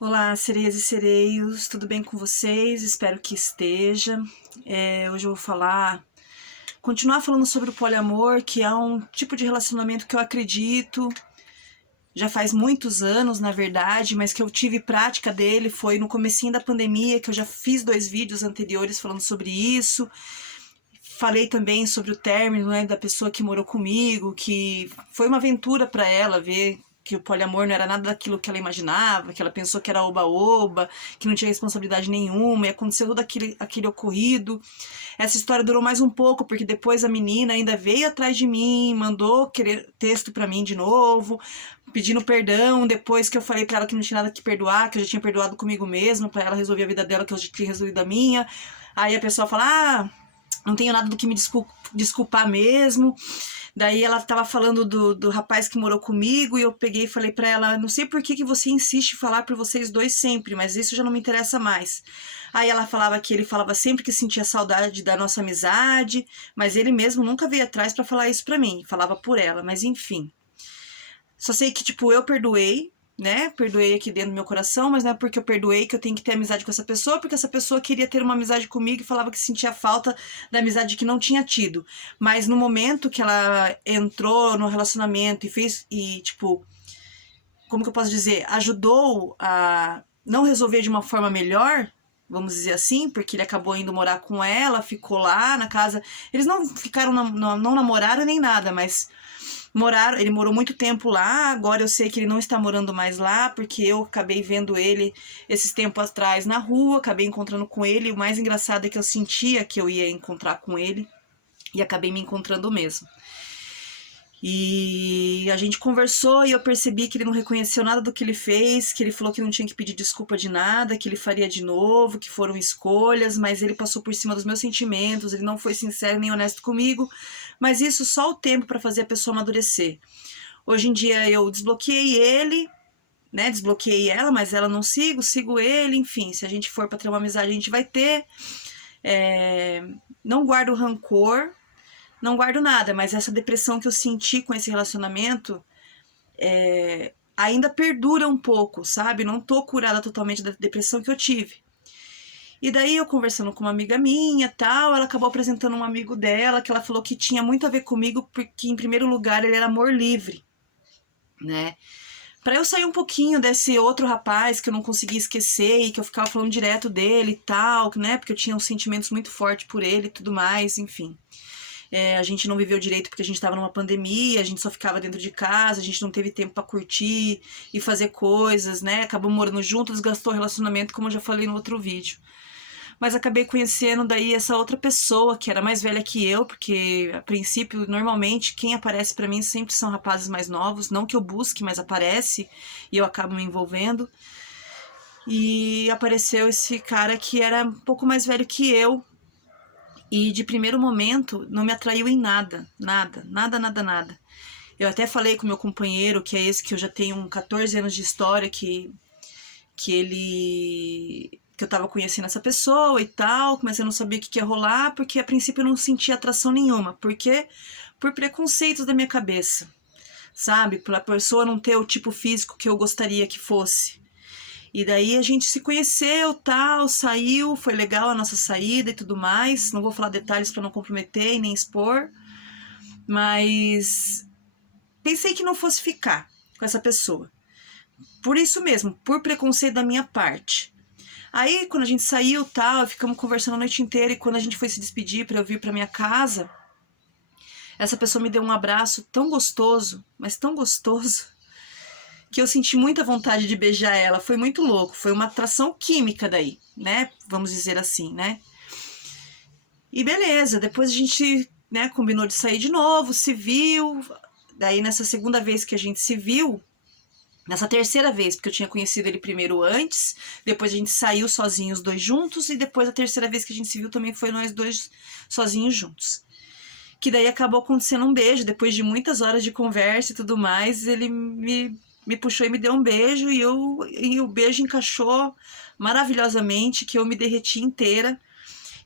Olá, sereias e sereios, tudo bem com vocês? Espero que esteja. Hoje eu vou continuar falando sobre o poliamor, que é um tipo de relacionamento que eu acredito, já faz muitos anos, na verdade, mas que eu tive prática dele foi no comecinho da pandemia, que eu já fiz 2 vídeos anteriores falando sobre isso. Falei também sobre o término, né, da pessoa que morou comigo, que foi uma aventura para ela ver que o poliamor não era nada daquilo que ela imaginava, que ela pensou que era oba-oba, que não tinha responsabilidade nenhuma, e aconteceu todo aquele ocorrido. Essa história durou mais um pouco, porque depois a menina ainda veio atrás de mim, mandou querer texto para mim de novo, pedindo perdão, depois que eu falei para ela que não tinha nada que perdoar, que eu já tinha perdoado comigo mesma, para ela resolver a vida dela, que eu já tinha resolvido a minha. Aí a pessoa fala, não tenho nada do que me desculpar mesmo. Daí ela tava falando do rapaz que morou comigo e eu peguei e falei pra ela, não sei por que você insiste em falar por vocês dois sempre, mas isso já não me interessa mais. Aí ela falava que ele falava sempre que sentia saudade da nossa amizade, mas ele mesmo nunca veio atrás pra falar isso pra mim, falava por ela, mas enfim. Só sei que, tipo, eu perdoei, né? Perdoei aqui dentro do meu coração, mas não é porque eu perdoei que eu tenho que ter amizade com essa pessoa, porque essa pessoa queria ter uma amizade comigo e falava que sentia falta da amizade que não tinha tido. Mas no momento que ela entrou no relacionamento e fez, e tipo, como que eu posso dizer, ajudou a não resolver de uma forma melhor, vamos dizer assim, porque ele acabou indo morar com ela, ficou lá na casa. Eles não ficaram, não namoraram nem nada, mas ele morou muito tempo lá, agora eu sei que ele não está morando mais lá, porque eu acabei vendo ele esses tempos atrás na rua, acabei encontrando com ele, o mais engraçado é que eu sentia que eu ia encontrar com ele, e acabei me encontrando mesmo. E a gente conversou e eu percebi que ele não reconheceu nada do que ele fez, que ele falou que não tinha que pedir desculpa de nada, que ele faria de novo, que foram escolhas, mas ele passou por cima dos meus sentimentos, ele não foi sincero nem honesto comigo, mas isso só o tempo para fazer a pessoa amadurecer. Hoje em dia eu desbloqueei ele, né? Desbloqueei ela, mas ela não sigo ele, enfim, se a gente for para ter uma amizade, a gente vai ter. É, não guardo rancor, não guardo nada, mas essa depressão que eu senti com esse relacionamento ainda perdura um pouco, sabe? Não tô curada totalmente da depressão que eu tive. E daí eu conversando com uma amiga minha, tal, ela acabou apresentando um amigo dela, que ela falou que tinha muito a ver comigo, porque em primeiro lugar ele era amor livre, né? Pra eu sair um pouquinho desse outro rapaz que eu não conseguia esquecer e que eu ficava falando direto dele e tal, né? Porque eu tinha uns sentimentos muito fortes por ele e tudo mais, enfim. A gente não viveu direito porque a gente estava numa pandemia, a gente só ficava dentro de casa, a gente não teve tempo para curtir e fazer coisas, né? Acabou morando junto, desgastou o relacionamento, como eu já falei no outro vídeo. Mas acabei conhecendo daí essa outra pessoa que era mais velha que eu, porque a princípio, normalmente, quem aparece para mim sempre são rapazes mais novos, não que eu busque, mas aparece e eu acabo me envolvendo. E apareceu esse cara que era um pouco mais velho que eu, e de primeiro momento não me atraiu em nada, nada, nada, nada, nada. Eu até falei com meu companheiro, que é esse que eu já tenho 14 anos de história, que eu tava conhecendo essa pessoa e tal, mas eu não sabia o que ia rolar, porque a princípio eu não sentia atração nenhuma. Por quê? Por preconceitos da minha cabeça, sabe? Por a pessoa não ter o tipo físico que eu gostaria que fosse. E daí a gente se conheceu, tal, saiu, foi legal a nossa saída e tudo mais. Não vou falar detalhes para não comprometer e nem expor, mas pensei que não fosse ficar com essa pessoa. Por isso mesmo, por preconceito da minha parte. Aí, quando a gente saiu, tal, ficamos conversando a noite inteira e quando a gente foi se despedir para eu vir para minha casa, essa pessoa me deu um abraço tão gostoso, mas tão gostoso, que eu senti muita vontade de beijar ela. Foi muito louco, foi uma atração química daí, né? Vamos dizer assim, né? E beleza, depois a gente, né, combinou de sair de novo, se viu. Daí nessa segunda vez que a gente se viu, nessa terceira vez, porque eu tinha conhecido ele primeiro antes, depois a gente saiu sozinhos os dois juntos, e depois a terceira vez que a gente se viu também foi nós dois sozinhos juntos. Que daí acabou acontecendo um beijo, depois de muitas horas de conversa e tudo mais, ele me puxou e me deu um beijo, e o beijo encaixou maravilhosamente, que eu me derreti inteira.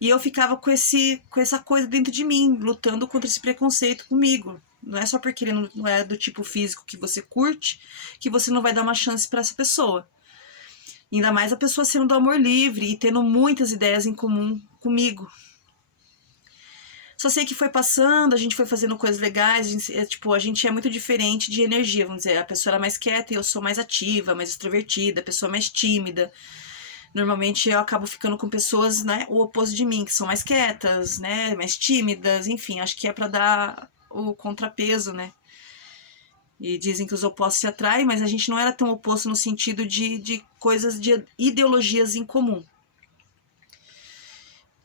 E eu ficava com essa coisa dentro de mim, lutando contra esse preconceito comigo. Não é só porque ele não é do tipo físico que você curte, que você não vai dar uma chance para essa pessoa. Ainda mais a pessoa sendo do amor livre e tendo muitas ideias em comum comigo. Só sei que foi passando, a gente foi fazendo coisas legais, a gente é muito diferente de energia, vamos dizer. A pessoa era mais quieta e eu sou mais ativa, mais extrovertida, a pessoa mais tímida. Normalmente eu acabo ficando com pessoas, né, o oposto de mim, que são mais quietas, né, mais tímidas, enfim, acho que é pra dar o contrapeso, né. E dizem que os opostos se atraem, mas a gente não era tão oposto no sentido de coisas, de ideologias em comum.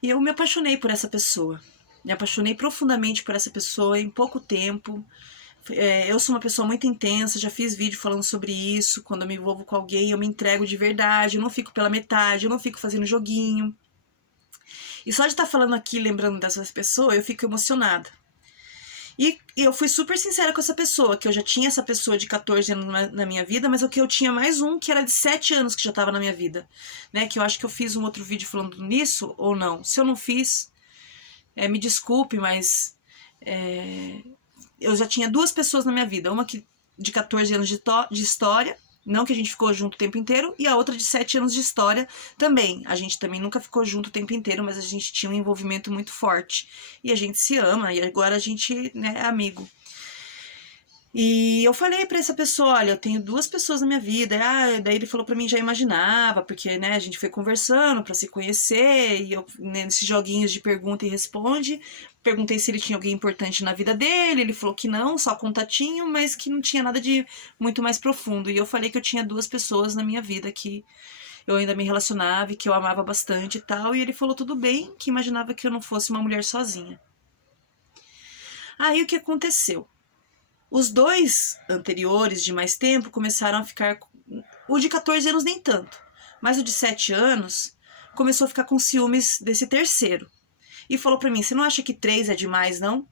E eu me apaixonei por essa pessoa. Me apaixonei profundamente por essa pessoa em pouco tempo. Eu sou uma pessoa muito intensa, já fiz vídeo falando sobre isso. Quando eu me envolvo com alguém, eu me entrego de verdade, eu não fico pela metade, eu não fico fazendo joguinho. E só de estar falando aqui, lembrando dessas pessoas, eu fico emocionada. E eu fui super sincera com essa pessoa, que eu já tinha essa pessoa de 14 anos na minha vida, mas o que eu tinha mais um que era de 7 anos que já estava na minha vida, né? Que eu acho que eu fiz um outro vídeo falando nisso, ou não. Se eu não fiz, me desculpe, mas eu já tinha duas pessoas na minha vida. Uma que de 14 anos de história, não que a gente ficou junto o tempo inteiro, e a outra de 7 anos de história também. A gente também nunca ficou junto o tempo inteiro, mas a gente tinha um envolvimento muito forte. E a gente se ama, e agora a gente, né, é amigo. E eu falei pra essa pessoa, olha, eu tenho duas pessoas na minha vida. Daí ele falou pra mim, já imaginava, porque, né, a gente foi conversando pra se conhecer, e eu, nesses joguinhos de pergunta e responde, perguntei se ele tinha alguém importante na vida dele, ele falou que não, só contatinho, mas que não tinha nada de muito mais profundo. E eu falei que eu tinha duas pessoas na minha vida que eu ainda me relacionava e que eu amava bastante e tal, e ele falou tudo bem, que imaginava que eu não fosse uma mulher sozinha. Aí o que aconteceu? Os dois anteriores, de mais tempo, começaram a ficar... O de 14 anos nem tanto, mas o de 7 anos começou a ficar com ciúmes desse terceiro. E falou pra mim, você não acha que 3 é demais, não?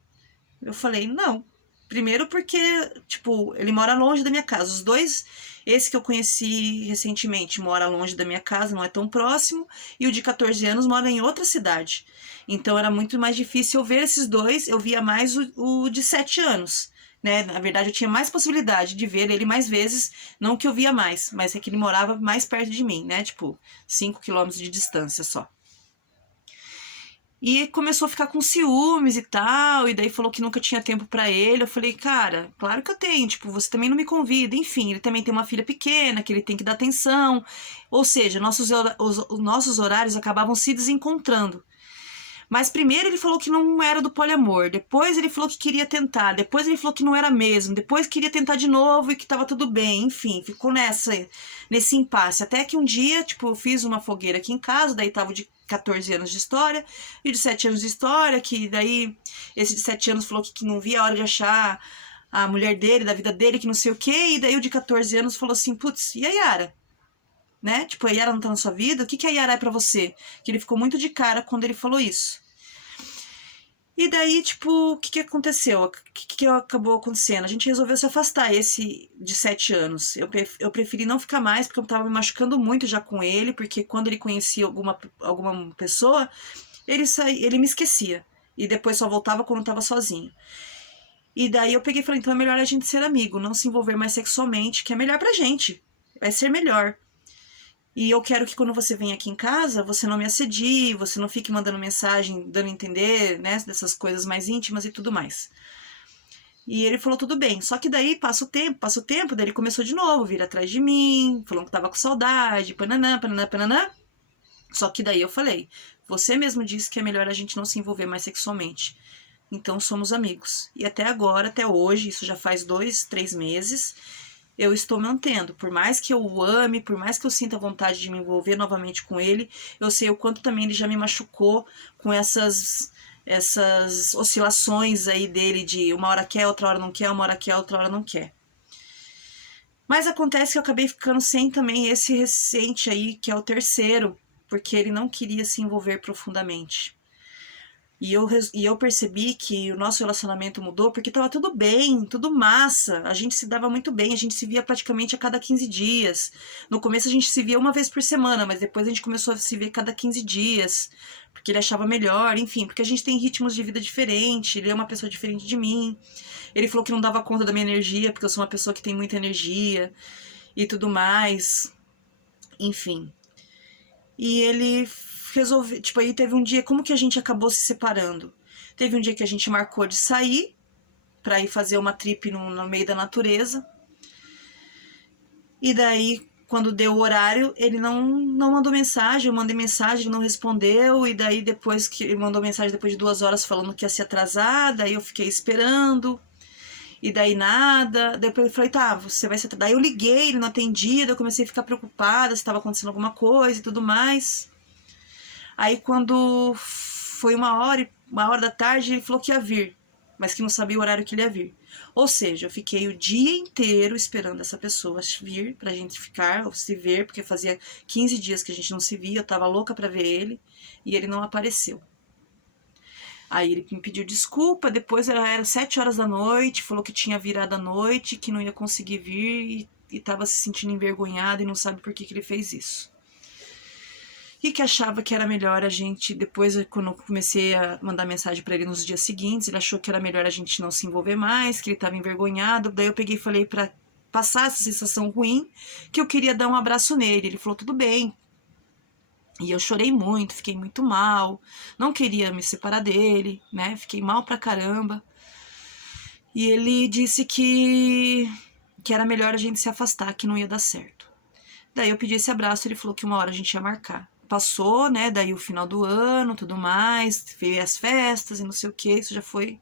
Eu falei, não. Primeiro porque, tipo, ele mora longe da minha casa. Os dois, esse que eu conheci recentemente, mora longe da minha casa, não é tão próximo. E o de 14 anos mora em outra cidade. Então era muito mais difícil eu ver esses dois. Eu via mais o de 7 anos. Né? Na verdade, eu tinha mais possibilidade de ver ele mais vezes, não que eu via mais, mas é que ele morava mais perto de mim, né? Tipo, 5 quilômetros de distância só. E começou a ficar com ciúmes e tal, e daí falou que nunca tinha tempo pra ele. Eu falei, cara, claro que eu tenho, tipo, você também não me convida. Enfim, ele também tem uma filha pequena, que ele tem que dar atenção. Ou seja, os nossos horários acabavam se desencontrando. Mas primeiro ele falou que não era do poliamor, depois ele falou que queria tentar, depois ele falou que não era mesmo, depois queria tentar de novo e que tava tudo bem, enfim, ficou nesse impasse. Até que um dia, tipo, eu fiz uma fogueira aqui em casa, daí tava o de 14 anos de história e o de 7 anos de história, que daí esse de 7 anos falou que não via a hora de achar a mulher dele, da vida dele, que não sei o quê, e daí o de 14 anos falou assim, putz, e a Yara? Né? Tipo, a Yara não tá na sua vida? O que a Yara é pra você? Que ele ficou muito de cara quando ele falou isso. E daí, tipo, o que aconteceu? O que acabou acontecendo? A gente resolveu se afastar, esse de 7 anos. Eu preferi não ficar mais, porque eu tava me machucando muito já com ele, porque quando ele conhecia alguma pessoa, ele me esquecia. E depois só voltava quando eu tava sozinho. E daí eu peguei e falei, então é melhor a gente ser amigo, não se envolver mais sexualmente, que é melhor pra gente. Vai ser melhor. E eu quero que quando você vem aqui em casa, você não me assedie, você não fique mandando mensagem, dando a entender, né, dessas coisas mais íntimas e tudo mais. E ele falou tudo bem. Só que daí passa o tempo, daí ele começou de novo, vir atrás de mim, falando que tava com saudade, pananã, pananã, pananã. Só que daí eu falei, você mesmo disse que é melhor a gente não se envolver mais sexualmente. Então somos amigos. E até agora, até hoje, isso já faz 2, 3 meses, eu estou mantendo. Por mais que eu o ame, por mais que eu sinta vontade de me envolver novamente com ele, eu sei o quanto também ele já me machucou com essas oscilações aí dele de uma hora quer, outra hora não quer, uma hora quer, outra hora não quer. Mas acontece que eu acabei ficando sem também esse recente aí, que é o terceiro, porque ele não queria se envolver profundamente. E eu percebi que o nosso relacionamento mudou porque tava tudo bem, tudo massa. A gente se dava muito bem, a gente se via praticamente a cada 15 dias. No começo a gente se via uma vez por semana, mas depois a gente começou a se ver cada 15 dias, porque ele achava melhor, enfim, porque a gente tem ritmos de vida diferentes, ele é uma pessoa diferente de mim. Ele falou que não dava conta da minha energia, porque eu sou uma pessoa que tem muita energia e tudo mais. enfim. E ele resolveu, tipo, aí teve um dia, como que a gente acabou se separando? Teve um dia que a gente marcou de sair pra ir fazer uma trip no meio da natureza. E daí, quando deu o horário, ele não mandou mensagem, eu mandei mensagem, ele não respondeu, e daí depois que ele mandou mensagem depois de 2 horas falando que ia se atrasar, daí eu fiquei esperando, e daí nada, depois eu falei, tá, você vai se atrasar. Daí eu liguei, ele não atendia, daí eu comecei a ficar preocupada se estava acontecendo alguma coisa e tudo mais. Aí quando foi 1 hora da tarde, ele falou que ia vir, mas que não sabia o horário que ele ia vir. Ou seja, eu fiquei o dia inteiro esperando essa pessoa vir pra gente ficar, ou se ver, porque fazia 15 dias que a gente não se via, eu tava louca pra ver ele, e ele não apareceu. Aí ele me pediu desculpa, depois era 7 horas da noite, falou que tinha virado a noite, que não ia conseguir vir e tava se sentindo envergonhado e não sabe por que ele fez isso. E que achava que era melhor a gente, depois quando eu comecei a mandar mensagem para ele nos dias seguintes, ele achou que era melhor a gente não se envolver mais, que ele estava envergonhado. Daí eu peguei e falei para passar essa sensação ruim, que eu queria dar um abraço nele. Ele falou, tudo bem. E eu chorei muito, fiquei muito mal, não queria me separar dele, né? Fiquei mal pra caramba. E ele disse que era melhor a gente se afastar, que não ia dar certo. Daí eu pedi esse abraço, ele falou que 1 hora a gente ia marcar. Passou, né, daí o final do ano, tudo mais, veio as festas e não sei o que, isso já foi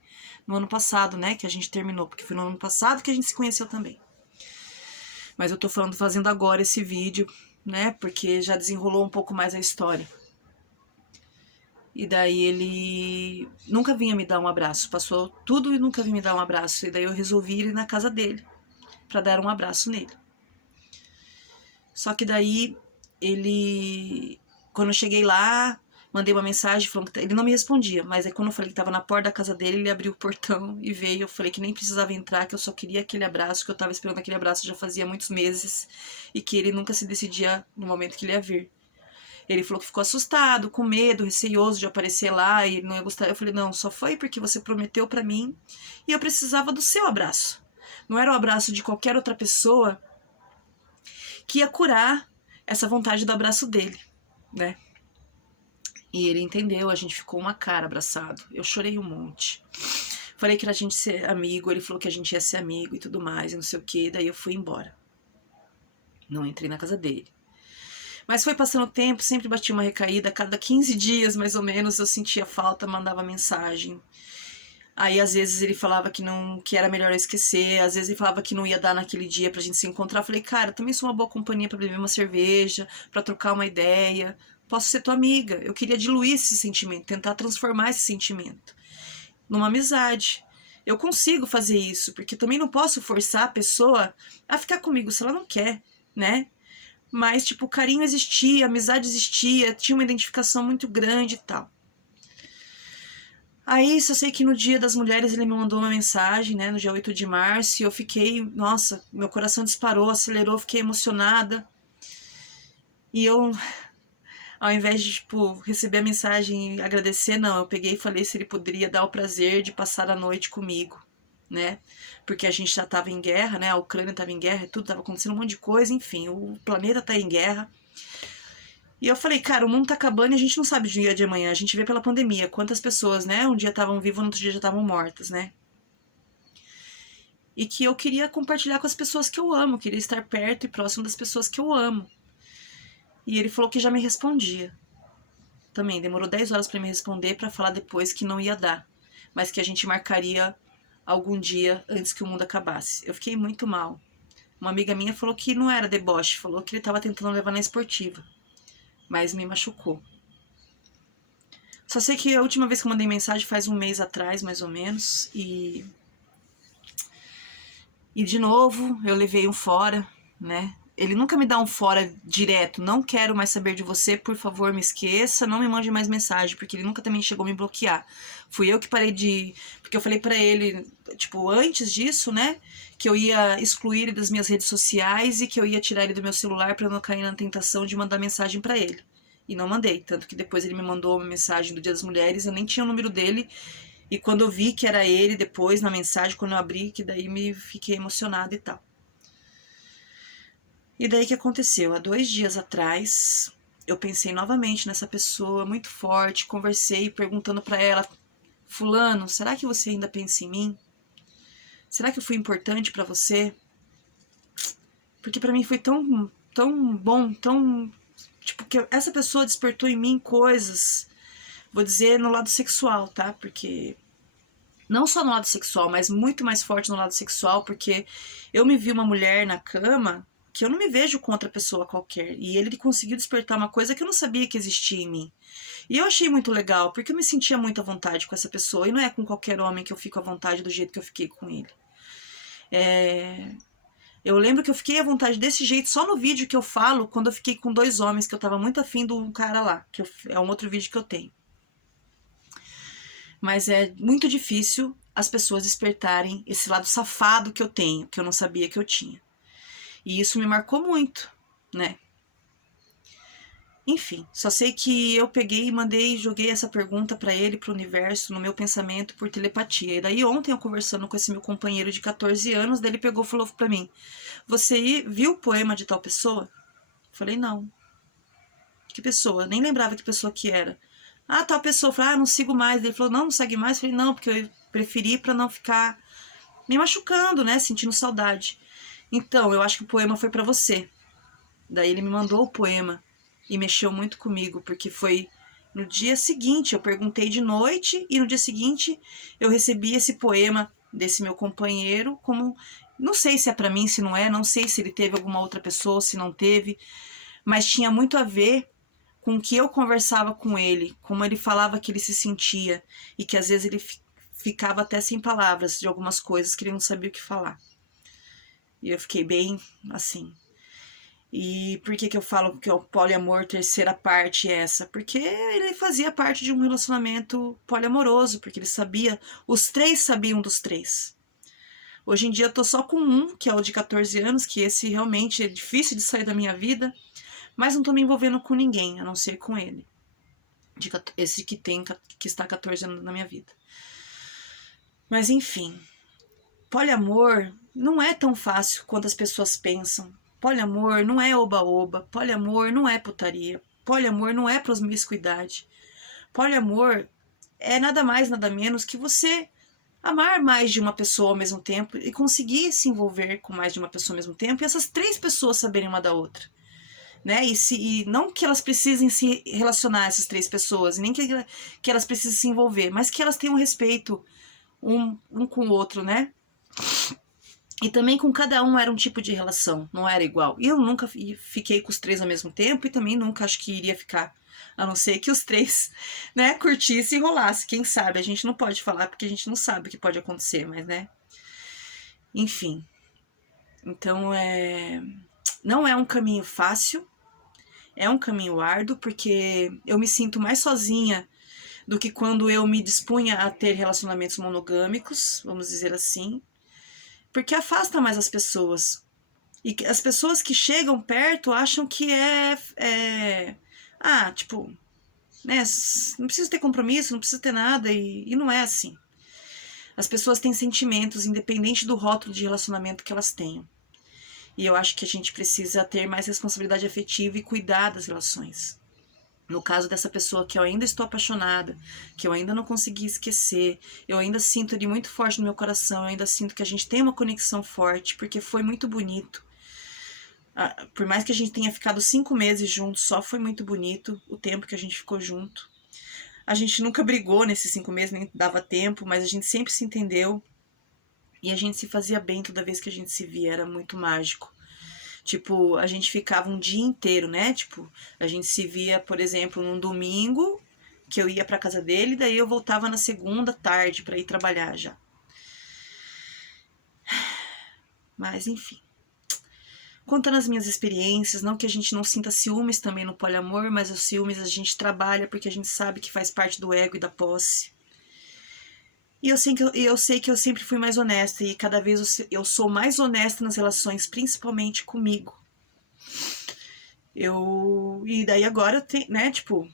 no ano passado, né, que a gente terminou, porque foi no ano passado que a gente se conheceu também. Mas eu tô fazendo agora esse vídeo, né, porque já desenrolou um pouco mais a história. E daí ele nunca vinha me dar um abraço, passou tudo e nunca vinha me dar um abraço, e daí eu resolvi ir na casa dele pra dar um abraço nele. Só que daí ele, quando eu cheguei lá, mandei uma mensagem falando que ele não me respondia, mas aí quando eu falei que tava na porta da casa dele, ele abriu o portão e veio. Eu falei que nem precisava entrar, que eu só queria aquele abraço, que eu tava esperando aquele abraço já fazia muitos meses e que ele nunca se decidia no momento que ele ia vir. Ele falou que ficou assustado, com medo, receioso de aparecer lá e não ia gostar. Eu falei, não, só foi porque você prometeu pra mim e eu precisava do seu abraço. Não era o abraço de qualquer outra pessoa que ia curar essa vontade do abraço dele, né? E ele entendeu, a gente ficou uma cara abraçado. Eu chorei um monte. Falei que era a gente ser amigo, ele falou que a gente ia ser amigo e tudo mais, e não sei o que, daí eu fui embora. Não entrei na casa dele. Mas foi passando o tempo, sempre batia uma recaída, a cada 15 dias, mais ou menos, eu sentia falta, mandava mensagem. Aí, às vezes, ele falava que era melhor eu esquecer, às vezes ele falava que não ia dar naquele dia pra gente se encontrar. Eu falei, cara, eu também sou uma boa companhia pra beber uma cerveja, pra trocar uma ideia, posso ser tua amiga. Eu queria diluir esse sentimento, tentar transformar esse sentimento numa amizade. Eu consigo fazer isso, porque também não posso forçar a pessoa a ficar comigo se ela não quer, né? Mas, tipo, o carinho existia, a amizade existia, tinha uma identificação muito grande e tal. Aí, só sei que no Dia das Mulheres ele me mandou uma mensagem, né, no dia 8 de março, e eu fiquei, nossa, meu coração disparou, acelerou, fiquei emocionada. E eu, ao invés de, tipo, receber a mensagem e agradecer, não, eu peguei e falei se ele poderia dar o prazer de passar a noite comigo, né? Porque a gente já tava em guerra, né? A Ucrânia tava em guerra, tudo tava acontecendo um monte de coisa, enfim, o planeta tá em guerra. E eu falei, cara, o mundo tá acabando e a gente não sabe o dia de amanhã, a gente vê pela pandemia, quantas pessoas, né, um dia estavam vivas, no outro dia já estavam mortas, né? E que eu queria compartilhar com as pessoas que eu amo, queria estar perto e próximo das pessoas que eu amo. E ele falou que já me respondia. Também demorou 10 horas para me responder, para falar depois que não ia dar, mas que a gente marcaria algum dia antes que o mundo acabasse. Eu fiquei muito mal. Uma amiga minha falou que não era deboche, falou que ele estava tentando levar na esportiva, mas me machucou. Só sei que a última vez que eu mandei mensagem faz um mês atrás, mais ou menos, e de novo eu levei um fora, né? Ele nunca me dá um fora direto, não quero mais saber de você, por favor me esqueça, não me mande mais mensagem, porque ele nunca também chegou a me bloquear. Fui eu que parei de... Porque eu falei pra ele, tipo, antes disso, né, que eu ia excluir ele das minhas redes sociais e que eu ia tirar ele do meu celular pra não cair na tentação de mandar mensagem pra ele. E não mandei, tanto que depois ele me mandou uma mensagem do Dia das Mulheres, eu nem tinha o número dele, e quando eu vi que era ele, depois na mensagem, quando eu abri, que daí me fiquei emocionada e tal. E daí que aconteceu? Há 2 dias atrás, eu pensei novamente nessa pessoa muito forte, conversei perguntando pra ela: Fulano, será que você ainda pensa em mim? Será que eu fui importante pra você? Porque pra mim foi tão bom, tão... Tipo, que essa pessoa despertou em mim coisas, vou dizer no lado sexual, tá? Porque... Não só no lado sexual, mas muito mais forte no lado sexual, porque eu me vi uma mulher na cama que eu não me vejo com outra pessoa qualquer. E ele conseguiu despertar uma coisa que eu não sabia que existia em mim. E eu achei muito legal, porque eu me sentia muito à vontade com essa pessoa. E não é com qualquer homem que eu fico à vontade do jeito que eu fiquei com ele. Eu lembro que eu fiquei à vontade desse jeito só no vídeo que eu falo, quando eu fiquei com 2 homens, que eu tava muito afim de um cara lá. É um outro vídeo que eu tenho. Mas é muito difícil as pessoas despertarem esse lado safado que eu tenho, que eu não sabia que eu tinha. E isso me marcou muito, né? Enfim, só sei que eu peguei e mandei, joguei essa pergunta pra ele, pro universo, no meu pensamento, por telepatia. E daí ontem, eu conversando com esse meu companheiro de 14 anos, daí ele pegou e falou pra mim: Você viu o poema de tal pessoa? Eu falei: Não. Que pessoa? Eu nem lembrava que pessoa que era. Ah, tal pessoa. Eu falei: não sigo mais. Ele falou: não segue mais? Eu falei: não, porque eu preferi pra não ficar me machucando, né? Sentindo saudade. Então, eu acho que o poema foi pra você. Daí ele me mandou o poema e mexeu muito comigo, porque foi no dia seguinte, eu perguntei de noite e no dia seguinte eu recebi esse poema desse meu companheiro, como... Não sei se é pra mim, se não é, não sei se ele teve alguma outra pessoa, se não teve, mas tinha muito a ver com que eu conversava com ele, como ele falava que ele se sentia, e que às vezes ele ficava até sem palavras de algumas coisas que ele não sabia o que falar. E eu fiquei bem assim. E por que eu falo que é o poliamor terceira parte essa? Porque ele fazia parte de um relacionamento poliamoroso, porque ele sabia, os 3 sabiam dos 3. Hoje em dia eu tô só com um, que é o de 14 anos, que esse realmente é difícil de sair da minha vida, mas não tô me envolvendo com ninguém, a não ser com ele. Esse que está 14 anos na minha vida. Mas enfim, poliamor não é tão fácil quanto as pessoas pensam. Poliamor não é oba-oba, poliamor não é putaria, poliamor não é promiscuidade. Poliamor é nada mais, nada menos que você amar mais de uma pessoa ao mesmo tempo e conseguir se envolver com mais de uma pessoa ao mesmo tempo e essas 3 pessoas saberem uma da outra. Né? E não que elas precisem se relacionar, essas 3 pessoas, nem que elas precisem se envolver, mas que elas tenham respeito um com o outro, né? E também com cada um era um tipo de relação, não era igual. E eu nunca fiquei com os 3 ao mesmo tempo e também nunca acho que iria ficar. A não ser que os 3, né, curtissem e rolassem. Quem sabe? A gente não pode falar porque a gente não sabe o que pode acontecer, mas, né? Enfim. Então, não é um caminho fácil. É um caminho árduo, porque eu me sinto mais sozinha do que quando eu me dispunha a ter relacionamentos monogâmicos, vamos dizer assim, porque afasta mais as pessoas. E as pessoas que chegam perto acham que tipo, né, não precisa ter compromisso, não precisa ter nada, e não é assim. As pessoas têm sentimentos, independente do rótulo de relacionamento que elas tenham. E eu acho que a gente precisa ter mais responsabilidade afetiva e cuidar das relações. No caso dessa pessoa que eu ainda estou apaixonada, que eu ainda não consegui esquecer, eu ainda sinto ele muito forte no meu coração, eu ainda sinto que a gente tem uma conexão forte, porque foi muito bonito. Por mais que a gente tenha ficado 5 meses juntos, só foi muito bonito o tempo que a gente ficou junto. A gente nunca brigou nesses 5 meses, nem dava tempo, mas a gente sempre se entendeu. E a gente se fazia bem toda vez que a gente se via, era muito mágico. Tipo, a gente ficava um dia inteiro, né? Tipo, a gente se via, por exemplo, num domingo, que eu ia pra casa dele, daí eu voltava na segunda tarde pra ir trabalhar já. Mas, enfim. Contando as minhas experiências, não que a gente não sinta ciúmes também no poliamor, mas os ciúmes a gente trabalha porque a gente sabe que faz parte do ego e da posse. E eu sei que eu sempre fui mais honesta, e cada vez eu sou mais honesta nas relações, principalmente comigo. E daí agora, né, tipo,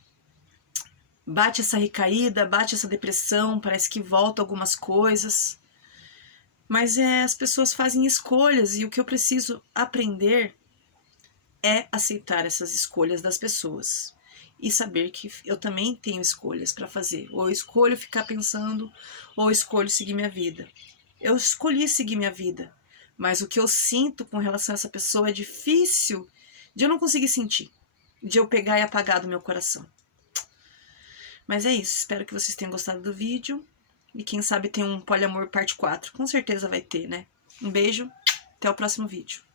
bate essa recaída, bate essa depressão, parece que volta algumas coisas. Mas as pessoas fazem escolhas, e o que eu preciso aprender é aceitar essas escolhas das pessoas e saber que eu também tenho escolhas para fazer. Ou eu escolho ficar pensando, ou eu escolho seguir minha vida. Eu escolhi seguir minha vida, mas o que eu sinto com relação a essa pessoa é difícil de eu não conseguir sentir, de eu pegar e apagar do meu coração. Mas é isso, espero que vocês tenham gostado do vídeo. E quem sabe tem um poliamor parte 4. Com certeza vai ter, né? Um beijo, até o próximo vídeo.